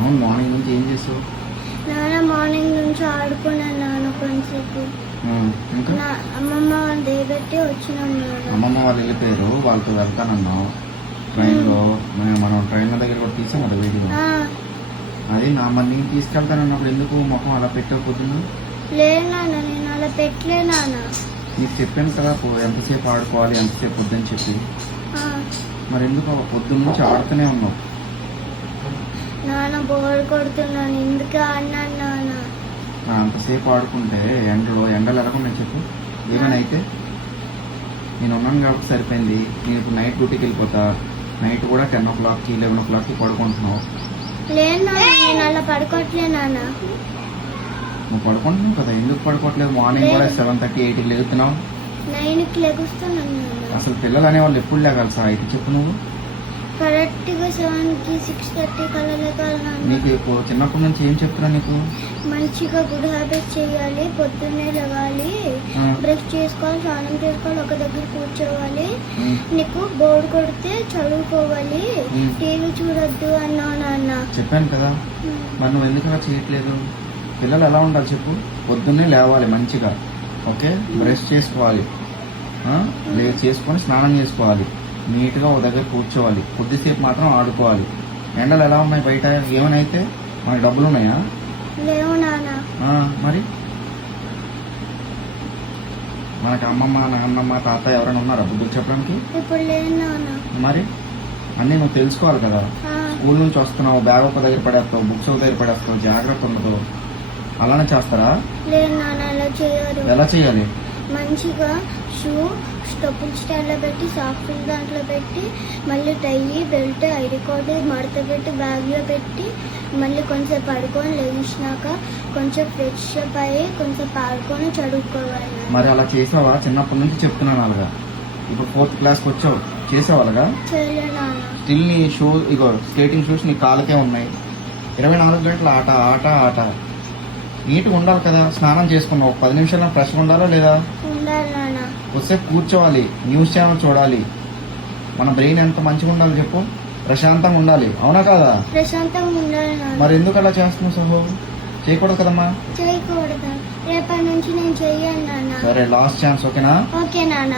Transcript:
అవును, మార్నింగ్ నుంచి ఏం చేస్తావు? నాన్న మార్నింగ్ నుంచి ఆడుకున్నాను నాన్న కొంచెంసేపు. ఇంకా అమ్మమ్మ వాళ్ళు దేబెట్టి వచ్చినాం నాన్న. అమ్మమ్మ వాళ్ళు వెళ్ళిపోయారు, వాళ్ళతో వెళ్తానన్నావు ట్రైన్లో. మనం ట్రైన్ల దగ్గర కూడా తీసాం కదా వీడియో. అది నా మరి నేను తీసుకెళ్తానన్నప్పుడు ఎందుకు మొహం అలా పెట్టావు పొద్దున్న? లేదు నాన్న, నేను అలా పెట్టలే నాన్న. నీకు చెప్పాను కదా ఎంతసేపు ఆడుకోవాలి, ఎంతసేపు వద్దని చెప్పి. మరి ఎందుకు పొద్దున్న నుంచి ఆడుతూనే ఉన్నావు? నాన్న బోర్ కొడుతున్నాను, ఎందుకు అన్నాను నాన్న. అంతసేపు ఆడుకుంటే ఎండలు ఎలాగున్నాయి చెప్పు? ఏమైనా అయితే నేను ఉన్నాను కాబట్టి సరిపోయింది. నేను ఇప్పుడు నైట్ డ్యూటీకి వెళ్ళిపోతా. నైట్ కూడా 10 o'clockకి 11 o'clockకి పడుకుంటున్నావు. లేదు నాన్న, నేను అలా పడుకోవట్లే నాన్న. నువ్వు పడుకుంటున్నావు కదా, ఎందుకు పడుకోవట్లేదు? మార్నింగ్ కూడా 7:30 8కి లేగుతున్నావు. 9కి లెగుస్తున్నాను నాన్న. అసలు పిల్లలు అనేవాళ్ళు ఎప్పుడు లేగాలి సార్? అయితే చెప్పు నువ్వు. కరెక్ట్గా 7కి 6:30 కల్లా లేగాలి నాన్న. నీకు ఇప్పుడు చిన్నప్పటి నుంచి ఏం చెప్తున్నా నీకు? మంచిగా గుడ్ హ్యాబిట్స్ చేయాలి, పొద్దున్నే లేవాలి, బ్రష్ చేసుకోవాలి, స్నానం చేసుకోవాలి, ఒక దగ్గర కూర్చోవాలి, నీకు బోర్డు కొడితే చదువుకోవాలి, టీవీ చూడొద్దు అన్నావు నాన్న. చెప్పాను కదా, మరి నువ్వు ఎందుకు అలా చేయట్లేదు? పిల్లలు ఎలా ఉండాలి చెప్పు? పొద్దున్నే లేవాలి మంచిగా, ఓకే, బ్రష్ చేసుకోవాలి, చేసుకొని స్నానం చేసుకోవాలి, నీట్గా ఒక దగ్గర కూర్చోవాలి, కొద్దిసేపు మాత్రం ఆడుకోవాలి. ఎండలు ఎలా ఉన్నాయి బయట? ఏమైనా అయితే మనకి డబ్బులు ఉన్నాయా? లేవు నాన్న. మరి మనకి అమ్మమ్మ నాన్నమ్మ తాత ఎవరైనా ఉన్నారా బుద్ధులు చెప్పడానికి? ఇప్పుడు లేదు నాన్న. మరి అన్నీ నువ్వు తెలుసుకోవాలి కదా. స్కూల్ నుంచి వస్తున్నావు, బ్యాగ్ ఒక దగ్గర పడేస్తావు, బుక్స్ ఒక దగ్గర పడేస్తావు, జాగ్రత్త ఉండదు. అలానే చేస్తారా? లేదు నాన్న, అలా చేయరు. ఎలా చేయాలి? మంచిగా షూ స్టెప్పుల్ స్టాండ్లో పెట్టి, సాక్స్ దాంట్లో పెట్టి, మళ్ళీ టై బెల్ట్ ఐడి కార్డు మడత పెట్టి బ్యాగ్లో పెట్టి, మళ్ళీ కొంచెం పడుకొని లేచినాక కొంచెం ఫ్రెష్ అప్ అయ్యి కొంచెం పాడుకొని చదువుకోవాలి. మరి అలా చేసావా? చిన్నప్పటి నుంచి చెప్తున్నాను అలాగా. ఇప్పుడు 4th క్లాస్కి వచ్చావు, చేసావు అలాగా? స్టిల్ నీ షూ ఇగో స్కేటింగ్ షూస్ నీ కాళ్ళకే ఉన్నాయి. 24 గంటల ఆట ఆట ఆట. నీట్గా ఉండాలి కదా. స్నానం చేసుకున్నావు, 10 నిమిషాలు ఫ్రెష్గా ఉండాలా లేదా? వస్తే కూర్చోవాలి, న్యూస్ ఛానల్ చూడాలి. మన బ్రెయిన్ ఎంత మంచిగా ఉండాలి చెప్పు? ప్రశాంతంగా ఉండాలి, అవునా కాదా? ప్రశాంతంగా ఉండాలి. మరి ఎందుకు అలా చేస్తున్నావు సహో? చేయకూడదు కదమ్మా. చేయకూడదు, రేపటి నుంచి నేను చెయ్యను నాన్న. సరే, లాస్ట్ ఛాన్స్, ఓకేనా? ఓకే నాన్న.